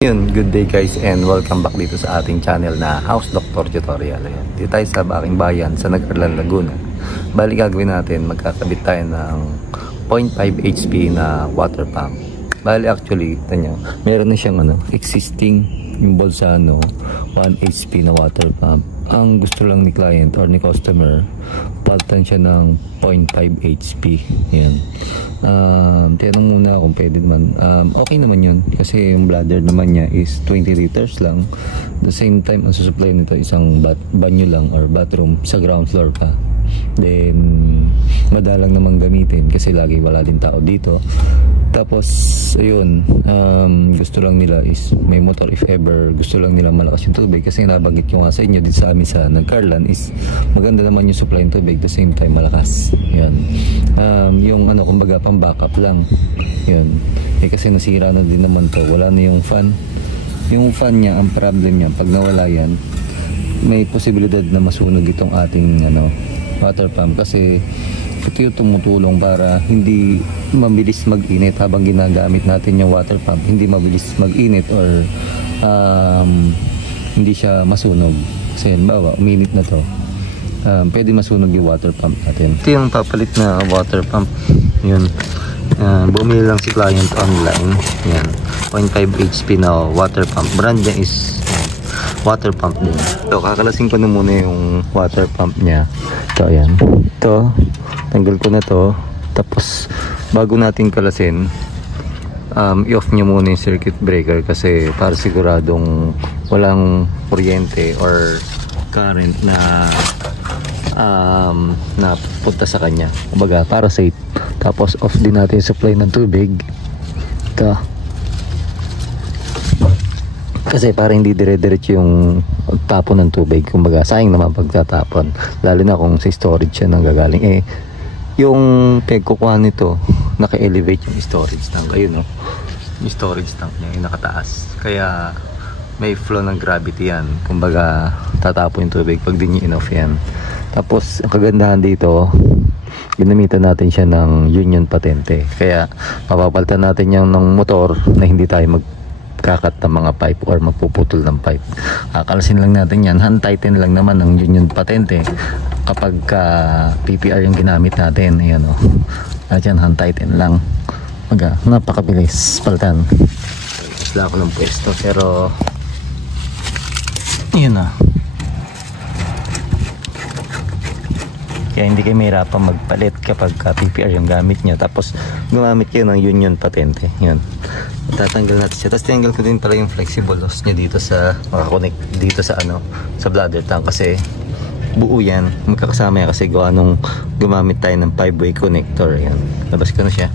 Yun, good day guys and welcome back dito sa ating channel na House Doctor Tutorial. Ayan. Dito tayo sa aking bayan sa Nag-Arlan, Laguna. Bali gagawin natin, magkakabit tayo ng 0.5 HP na water pump. Bali actually, ito nyo, meron na siyang existing yung Bolzano 1 HP na water pump. Ang gusto lang ni client or ni customer, palitan siya ng 0.5 HP. Yan. Tinanong muna kung pwede naman. Okay naman yun kasi yung bladder naman niya is 20 liters lang. The same time, ang susupply nito isang banyo lang or bathroom sa ground floor pa. Then madalang namang gamitin kasi lagi wala din tao dito. Tapos ayun, gusto lang nila is may motor if ever gusto lang nila malakas yung tubig kasi nabanggit ko nga sa inyo dito sa amin sa Nag-Arlan is maganda naman yung supply ng tubig, the same time malakas. Yan. Yung kumbaga pang backup lang. Yun. Kasi nasira na din naman to, wala na yung fan. Yung fan niya, ang problem niya pag nawala yan, may posibilidad na masunog itong ating water pump kasi ito yung tumutulong para hindi mabilis mag-init habang ginagamit natin yung water pump, hindi mabilis mag-init or hindi siya masunog. Kasi bawa, uminit na to, pwede masunog yung water pump natin. Ito yung papalit na water pump. Yun. Bumili lang si client online. Yan. 0.5 HP na water pump. Brand niya is water pump din. So, kakalasin ko na muna yung water pump niya. Ito, ayan. Ito, tanggal ko na to. Tapos, bago natin kalasin, i-off nyo muna yung circuit breaker kasi para siguradong walang kuryente or current na punta sa kanya. Kumbaga, para safe. Tapos, off din natin yung supply ng tubig. Ito. Kasi para hindi dire-diretso yung tapon ng tubig. Kumbaga, sayang naman pagtatapon. Lalo na kung sa storage siya nang gagaling. Yung pagkukuha nito, naka-elevate yung storage tank. Ayun, no? Yung storage tank niya, yung nakataas. Kaya, may flow ng gravity yan. Kumbaga, tatapon yung tubig pag di nyo in-off yan. Tapos, ang kagandahan dito, ginamitan natin siya ng union patente. Kaya, mapapalitan natin yung ng motor na hindi tayo magkakat ng mga pipe or magpuputol ng pipe. Kalasin lang natin yan. Hand tighten lang naman ng union patente kapag PPR yung ginamit natin. Ayan, o. At yan, hand tighten lang. Napakabilis palitan. Isla ako ng pwesto pero yun na. Kaya hindi kayo mahirapan magpalit kapag PPR yung gamit nyo. Tapos gumamit kayo ng union patente. Yun. Tatanggal natin siya. Tapos tinanggal ko din pala yung flexible hose niya dito sa makakonect dito sa sa bladder tank kasi buo yan. Magkakasama yan kasi gawa nung gumamit tayo ng 5-way connector. Yan. Labas ko na siya.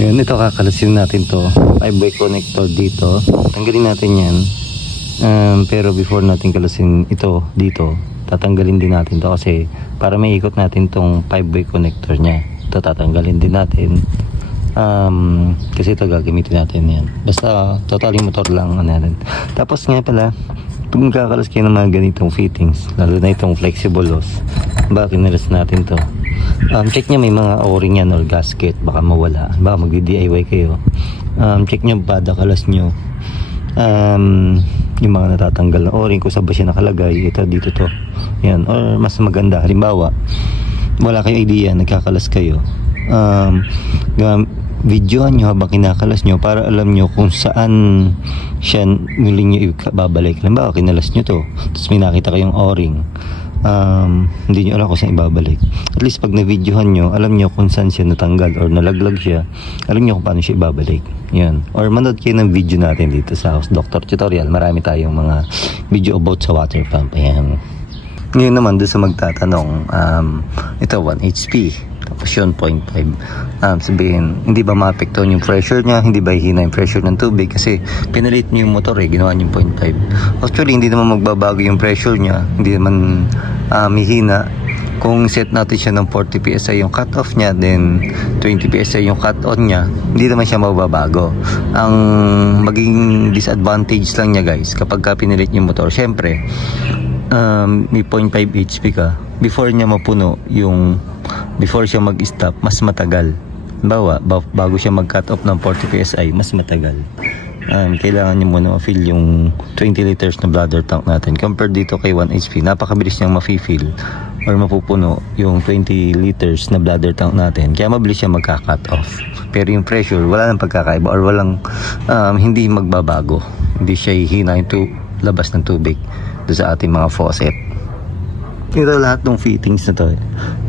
Yan. Ito kakalasin natin to. 5-way connector dito. Tanggalin natin yan. Pero before natin kalasin ito dito, tatanggalin din natin to kasi para may ikot natin tong 5-way connector nya. Ito tatanggalin din natin kasi ito gagamitin natin yan. Basta totally motor lang natin. Tapos nga pala, pag magkakalas kayo ng mga ganitong fittings, lalo na itong flexible hose, baka kinalas natin to, check nyo may mga o-ring yan or gasket, baka mawala, baka mag-DIY kayo. Check nyo bada kalas nyo yung mga natatanggal na o-ring kung saan ba siya nakalagay. Ito dito to, yan. Or mas maganda, halimbawa wala kayong idea, nagkakalas kayo, videohan nyo habang kinakalas nyo para alam nyo kung saan siya muling nyo ibabalik. Halimbawa kinalas nyo to, tapos may nakita kayong o-ring, hindi nyo alam kung saan ibabalik. At least pag na-videohan nyo, alam nyo kung saan siya natanggal or nalaglag siya, alam nyo kung paano siya ibabalik. Yan. Or manood kayo ng video natin dito sa House Doctor Tutorial. Marami tayong mga video about sa water pump. Ayan. Ngayon naman doon sa magtatanong, ito 1 HP tapos yun 0.5. Sabihin, hindi ba maapektuhan yung pressure niya, hindi ba hihina yung pressure ng tubig kasi pinalit niyo yung motor, ginawa niyo yung 0.5. Actually hindi naman magbabago yung pressure niya, hindi naman hihina. Kung set natin siya ng 40 PSI yung cut off niya, then 20 PSI yung cut on niya, hindi naman siya mababago. Ang maging disadvantage lang niya guys kapag pinalit niyo yung motor, syempre may 0.5 HP ka, before niya mapuno yung before siya mag-stop, mas matagal. Bawa, bago siya mag-cut off ng 40 PSI, mas matagal. kailangan nyo muna ma-fill yung 20 liters na bladder tank natin. Compared dito kay 1 HP, napakabilis niyang ma-fill or mapupuno yung 20 liters na bladder tank natin. Kaya mabilis siya magka-cut off. Pero yung pressure, wala nang pagkakaiba or walang hindi magbabago. Hindi siya hihina yung labas ng tubig doon sa ating mga faucet. Ito lahat ng fittings na to.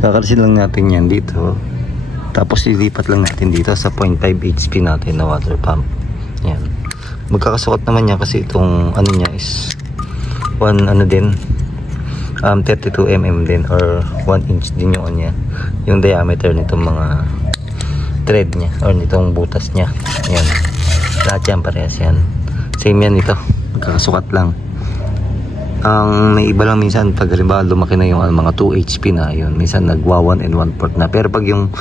Kakalisin lang natin yan dito. Tapos ilipat lang natin dito sa 0.5 HP natin na water pump. Yan. Magkakasukat naman niya kasi itong ano niya is 32 mm din or 1 inch din yung niya, yung diameter nitong mga thread niya or nitong butas niya. Yan. Lahat yan parehas yan. Same yan ito. Magkakasukat lang. Ang may iba lang minsan pag halimbawa lumaki na yung mga 2 HP na yun. Minsan nagwa 1 and 1/4 na. Pero pag yung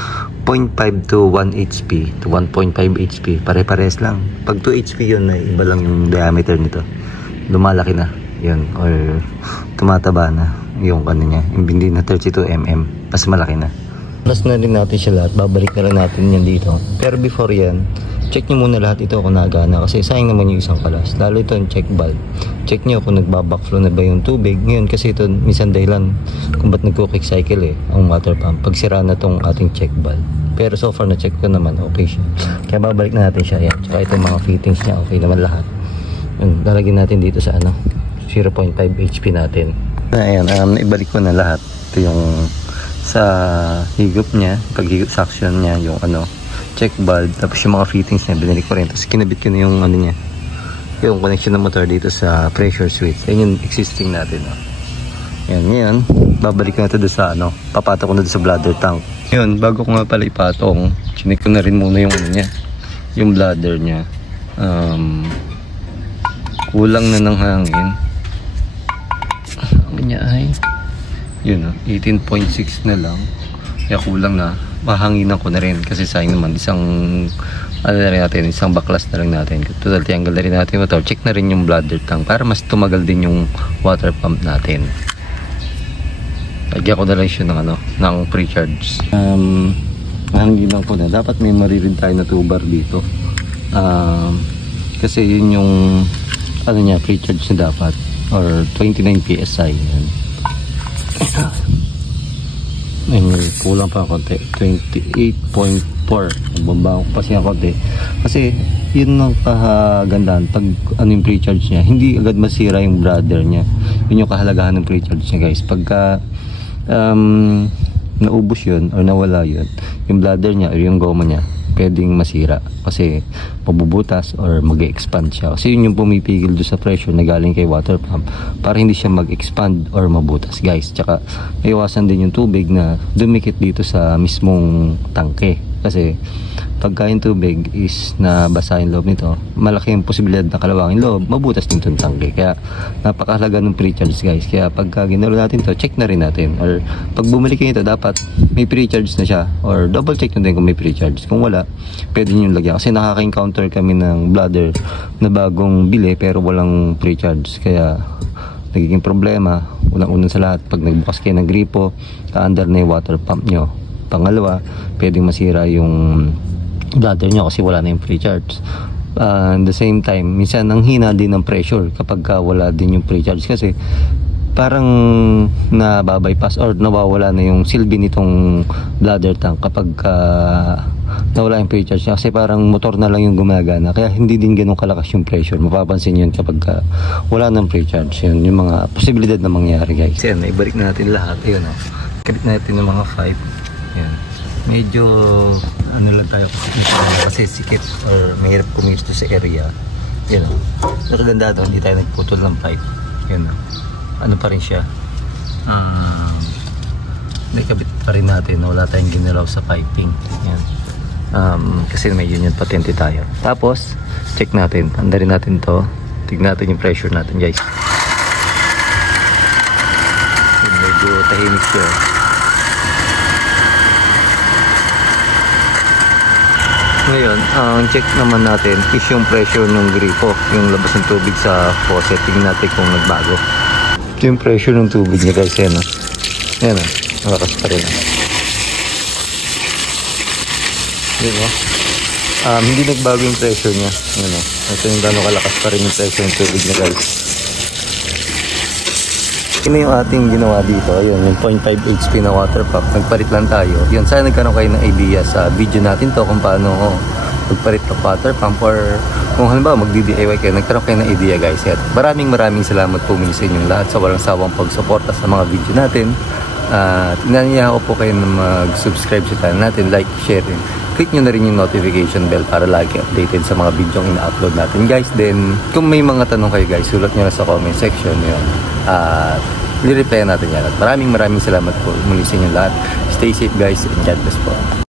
0.5 to 1 HP to 1.5 HP pare-pares lang. Pag 2 HP yun na iba lang yung diameter nito. Lumalaki na. Yun, or tumataba na yung niya, yung bindi na 32 mm, mas malaki na. Plus na rin natin siya lahat, babalik na rin natin yan dito. Pero before yan, check nyo muna lahat ito kung nagana kasi sayang naman yung isang kalas. Lalo ito yung check valve. Check nyo kung nagbabackflow na ba yung tubig. Ngayon kasi ito, minsan dahilan kung ba't nagko-kick cycle ang water pump. Pag sira na tong ating check valve. Pero so far na check ko naman, okay siya. Kaya babalik na natin siya yan. Tsaka itong mga fittings niya, okay naman lahat. Yun, lalagyan natin dito sa 0.5 HP natin. Ayan, ibalik ko na lahat. Ito yung sa higop niya, paghigop suction niya, yung check valve, tapos yung mga fittings niya, binalik ko rin. Tapos kinabit ko na yung niya, yung connection ng motor dito sa pressure switch. Ayan yung existing natin. Ayan, ngayon, babalik ko na ito sa papato ko na ito sa bladder tank. Ngayon, bago ko nga pala ipatong, chinik ko na rin muna yung niya, yung bladder niya. Kulang na ng hangin. Niya ay yun 18.6 na lang, kaya kulang na. Mahanginan ko na rin kasi sayang naman isang isang baklas na lang natin. Total tanggal na rin natin motor. Check na rin yung bladder tank para mas tumagal din yung water pump natin. Lagyan ko na lang siya ng pre-charge. Mahanginan ko na, dapat may maririn tayo na tubar dito kasi yun yung niya, pre-charge na dapat or 29 PSI yan. Ayun, kulang pa konti, 28.4. Bumaba ko pa siya konti kasi yun ang kagandahan pag yung pre-charge niya, hindi agad masira yung bladder niya. Yun yung kahalagahan ng pre-charge niya guys. Pagka naubos yun or nawala yun, yung bladder niya or yung goma niya pwedeng masira kasi mabubutas or mag-expand siya. Kasi yun yung pumipigil doon sa pressure na galing kay water pump para hindi siya mag-expand or mabutas guys. Tsaka iwasan din yung tubig na dumikit dito sa mismong tangke kasi pagka yung tubig is nabasa yung loob nito, malaki yung posibilidad na kalawangin loob, mabutas din itong tangke. Kaya napakahalaga ng pre-charge guys. Kaya pagka ginalo natin to, check na rin natin. Or pag bumalik kayo ito, dapat may pre-charge na siya. Or double check na din kung may pre-charge. Kung wala, pwede nyo lagyan. Kasi nakaka-encounter kami ng bladder na bagong bili pero walang pre-charge. Kaya nagiging problema. Unang-unang sa lahat, pag nagbukas kayo ng gripo, ka-under na yung water pump nyo. Pangalawa, pwedeng masira yung bladder nyo kasi wala na yung pre-charge. At the same time, minsan ang hina din ng pressure kapag wala din yung pre-charge kasi parang nababypass or nawawala na yung silbi nitong bladder tank kapag nawala yung pre-charge niya kasi parang motor na lang yung gumagana, kaya hindi din ganun kalakas yung pressure. Mapapansin yun kapag wala ng pre-charge. Yun yung mga posibilidad na mangyari guys. Yan, ibalik natin lahat. Ayun kabit natin ng mga 5. Yan. Medyo lang tayo kasi sikit or mahirap kumilos sa area. Yan nakaganda doon, hindi tayo nagputol ng pipe. Yan pa rin siya, nakabit pa rin natin, wala tayong ginalaw sa piping. Yan. Kasi medyo yun patente tayo. Tapos check natin, anda rin natin to, tignan natin yung pressure natin guys. Medyo tahimik siya. Ngayon, ang check naman natin is yung pressure ng gripo, yung labas ng tubig sa faucet. Tingnan natin kung nagbago. Ito yung pressure ng tubig niya guys. Yan yan malakas pa rin. Diba? Hindi nagbago yung pressure niya. Yun, oh. Ito yung gano'ng kalakas pa rin yung pressure ng tubig niya, guys. Ito yung ating ginawa dito. Ayun, yung 0.5 HP na water pump. Nagpalit lang tayo. Yun, sana nagkaroon kayo ng idea sa video natin to kung paano magpalit ng water pump, or kung halimbawa magdi-DIY kayo, nagkaroon kayo ng idea, guys. At maraming salamat po muli sa inyong lahat sa walang sawang pagsuporta sa mga video natin. Tinaniya ko po kayo na mag-subscribe sa channel natin, like, share, and click nyo na rin yung notification bell para lagi updated sa mga video yung ina-upload natin, guys. Then, kung may mga tanong kayo, guys, sulat nyo na sa comment section yun. Nire-reply natin yan. At maraming salamat po muli sa inyong lahat. Stay safe, guys, and God bless po.